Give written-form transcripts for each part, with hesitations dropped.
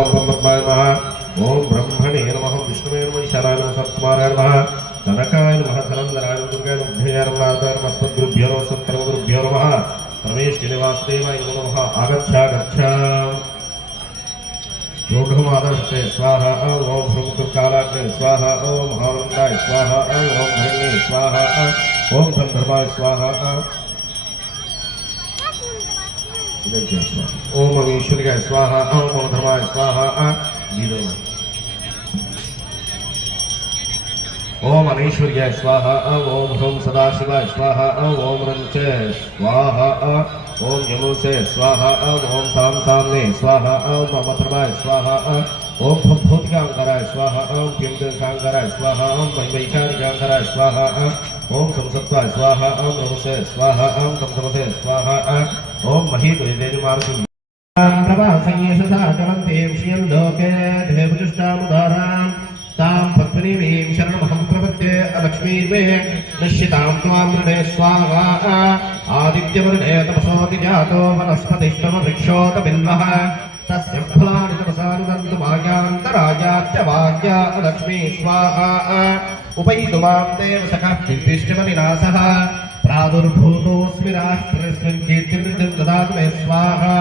ओम ब्रह्मणे नमः विष्णुवे नमः ईशानाय नमः सत्कुमाराय नमः कनकाय नमः धनंजनाय नमः दुर्गाय नमः भुजयाय नमः नारायणाय नमः अस्मद्गुरुभ्यो नमः सत्कर्मगुरुभ्यो नमः परमेश्वरे वासुदेवाय नमः आगच्छ रूढ़मादर्शे स्वाहा ओम भ्रमकालाग्ने स्वाहा ओम महानंदाय स्वाहा ओम धरणे स्वाहा ओम धर्माय स्वाहा ओम ईश्वराय स्वाहा ओम धर्माय स्वाहा ओम अनीश्वर्याय स्वाहा ओम ह्रौं सदाशिवाय स्वाहा ओम रंचे स्वाहा ओम यमुसे स्वाहा ओम साम सामने स्वाहा ओम अमधर्माय स्वाहा ओम भूतिकांकराय स्वाहा ओम प्यंकांकराय स्वाहा ओम वैवैकारिकांकराय स्वाहा ओम संसत्वाय स्वाहा ओम नमसे स्वाहा ओम तमसे स्वाहा ओम महीदेवमार्गं प्रभासंयेषसाकलन्ते विषयं लोके देवजुष्टामुदारां तां पत्नीमीं शरणमहं प्रपद्ये लक्ष्मीर्मे निश्चितां त्वां मृणे स्वाहा आदित्यवर्णे तपसोऽतिजातो वनस्पतिस्तमवृक्षोतबिल्वः तस्य फलानि तपसानुदन्तमायान्तरायाच्च वाक्या लक्ष्मी स्वाहा उपैतु मां देव सखः विष्टिमविनाशः प्रादुर्भूतोऽस्मि राष्ट्रस्मिन् कीर्तिमृतिं ददातु मे स्वाहा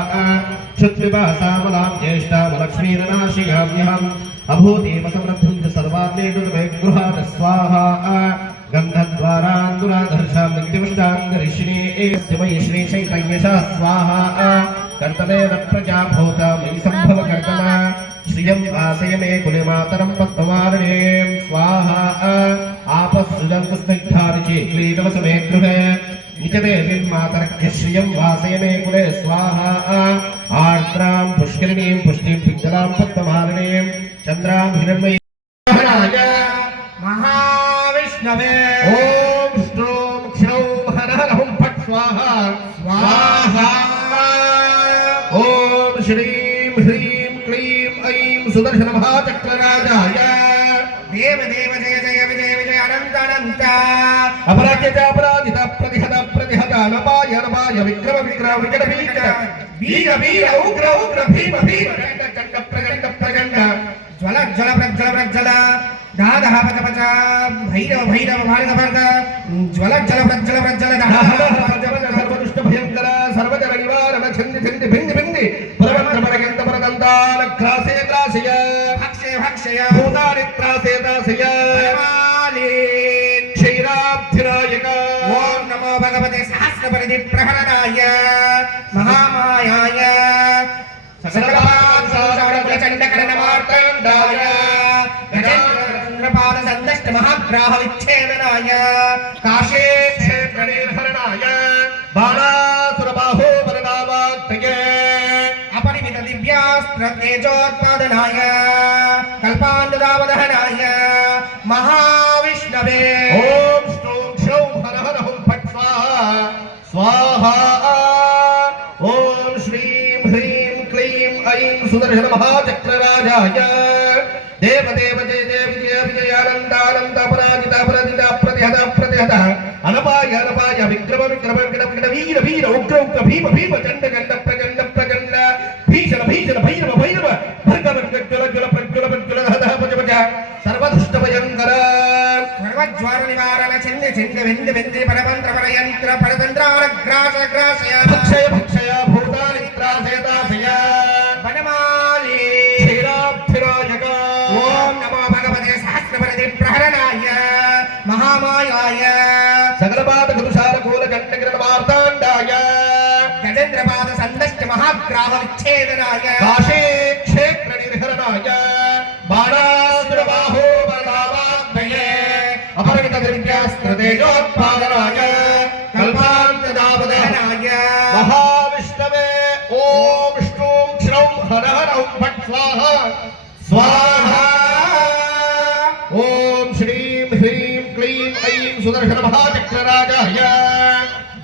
क्षुत्पिपासामलां ज्येष्ठामलक्ष्मीर्नाशयाम्यहम् अभूतिमसमृद्धिं च सर्वान्नेतु मे गृहात् स्वाहा गन्धद्वारान्दुराधर्षां नित्यमुष्टाङ्गरिषिणे मयि श्रीचैतन्यशः स्वाहा कर्तमेव प्रजा भूता मयि सम्भव कर्तमा श्रियं वासय मे कुलमातरं पद्मवारिणीं स्वाहा आपस्सुजन्तु स्निग्धारिचि क्रीडवसमे गृहे निजदेवीं मातरख्य श्रियं वासय मे कुले स्वाहा आर्द्रां पुष्करिणीं पुष्टिं पिङ्गलां पद्मवारिणीं चन्द्रां हिरण्मयीं महाविष्णवे ॐ श्रों क्षौं हरहर हुं फट् स्वाहा स्वाहा ॐ श्रीं ह्रीं क्लीं ऐं सुदर्शन महाचक्रराजाय देव देव जय जय विजय विजय अनंत अनंत अपराजित अपराजित प्रतिहत प्रतिहत नपाय नपाय विक्रम विक्रम विकट बीज बीज वीर उग्र उग्र भीम भीम चंड प्रचंड प्रचंड ज्वल ज्वल प्रज्वल प्रज्वल दाद पच पच भैरव भैरव भार्ग भार्ग ज्वल ज्वल प्रज्वल प्रज्वल दाद सर्वदुष्ट भयंकर सर्वजन निवारण छंदि छंदि भिंदि भिंदि परमंत्र परगंत परगंताल ग्रासे ग्रासय भक्षय भक्षय भूतानि त्रासे त्रासय परमालीन क्षीराब्धिरायक ओम नमो भगवते सहस्रपरिधि प्रहरणाय महामायाय सकलपादचण्डकरणमार्तण्डाय गजेन्द्रपाद संदष्ट महाग्राह विच्छेदनाय काशे क्षेत्र निर्हरणाय बाणासुरबाहो वरदावाक्तये अपरिमित दिव्यास्त्र तेजोत्पादनाय कल्पान्तदावदहनाय महाविष्णवे ओम श्रों क्षौं हर हर हुं फट् स्वाहा स्वाहा ओम श्रीं ह्रीं क्लीं ऐं सुदर्शन महाचक्रराजाय देव देव जय जय विजय विजय अनंत अनंत अपराजित अपराजित प्रतिहत प्रतिहत अनपाय अनपाय विक्रम विक्रम विकट विकट वीर वीर उग्र उग्र भीम भीम चंड चंड प्रचंड प्रचंड भीषण भीषण भैरव भैरव भर्ग भर्ग ज्वल ज्वल प्रज्वल प्रज्वल हत पच पच सर्वदुष्ट भयंकर सर्वज्वार निवारण छिन्न छिन्न विंद विंद परमंत्र परयंत्र परतंत्राण ग्रास ग्रासय भक्षय भक्षय भूतानि त्रासय त्रासय वनमाली क्षीराब्धिरायक ओम नमो भगवते सहस्रपरिधि प्रहरणाय महामायाय सकलपाद कुतुषार कूल कंठकिरण मार्तांडाय गजेन्द्रपाद संदष्ट महाग्राह विच्छेदनाय काशे क्षेत्र निर्हरणाय बाणासुरबाहो वरदावाक्तये अपरिमित दिव्यास्त्र तेजोत्पादनाय कल्पान्तदावदहनाय महाविष्णवे ओम श्रों क्षौं हर हर हुं फट् स्वाहा स्वाहा ओम श्रीं ह्रीं क्लीं ऐं सुदर्शन महाचक्रराजाय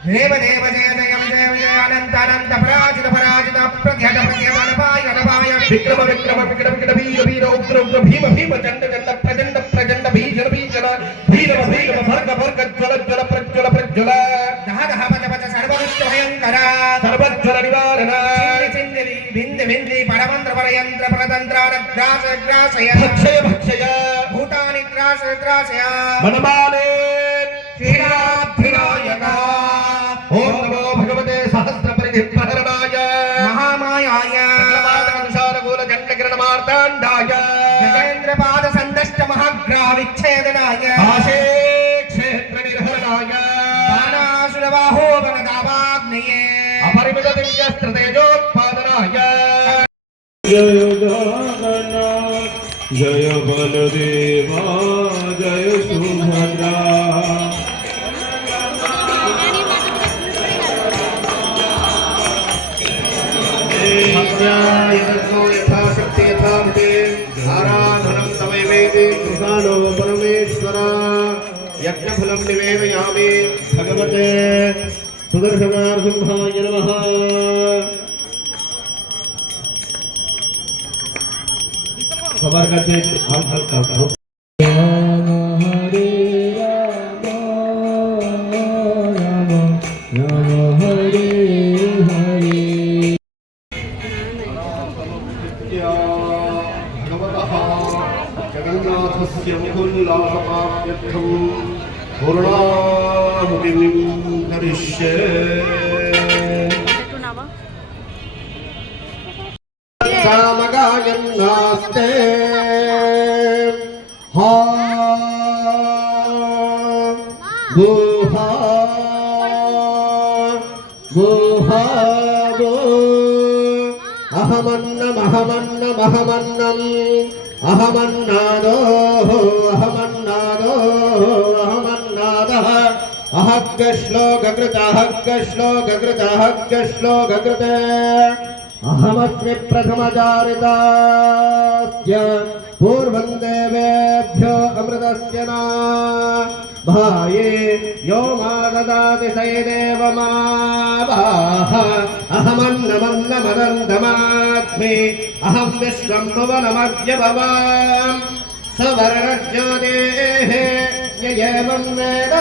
देव देव जय जय विजय विजय अनंत अनंत पराजित पराजित प्रत्यहत प्रत्यहत अनपाय अनपाय विक्रम विक्रम विकट विकट वीर वीर उग्र उग्र भीम भीम चंड चंड प्रचंड प्रचंड भीषण भीषण भीरव भीरव भर्ग भर्ग ज्वल ज्वल प्रज्वल प्रज्वल दह दह पच पच सर्वदुष्ट भयंकर सर्वज्वल निवारण छिन्न छिन्न भिन्न भिन्न परमंत्र परयंत्र परतन्त्रानग्रासय भक्षय भक्षय भूतानि ग्रासय मनमाने क्षीराब्धिनायका ओम नमो भगवते सहस्रपरिधिप्रहरणाय महामायाय सकलपादकतुषारगोल जण्डकिरणमार्ताण्डाय गजेन्द्रपाद संदष्ट महाग्रह विच्छेदनाय काशे क्षेत्रनिर्हरणाय बाणासुरबाहो वनदावाग्नये अपरिमित दिव्यस्त्रतेजोत्पादनाय जय जगन्नाथ जय बलदेवा जय सुभद्रा यथाशक्ति यथामते आराधनं तमैवेति कृष्णानो परमेश्वर यज्ञफलं निवेदयामि भगवते सुदर्शनार्सिंहाय नमः खबर का चेत हम हल करता हूँ जगन्नाथस्य मुकुल्लासमाप्त्यर्थं पूर्णाहुतिं करिष्ये सामगायन्नास्ते हा गुहा गुहा गो अहमन्नमहमन्नमहमन्नम् अहमन्नादो अहमन्नादः अहग्गश्लोककृत अहमस्मि प्रथमचारितास्य पूर्वं देवेभ्यो अमृतस्य न भाये यो मा ददाति स एदेव मा वाह अहमन्नमन्नमदन्तमात्मि अहं विश्वं भुवनमद्यभवाम् सवर्णज्योतेः य एवं वेद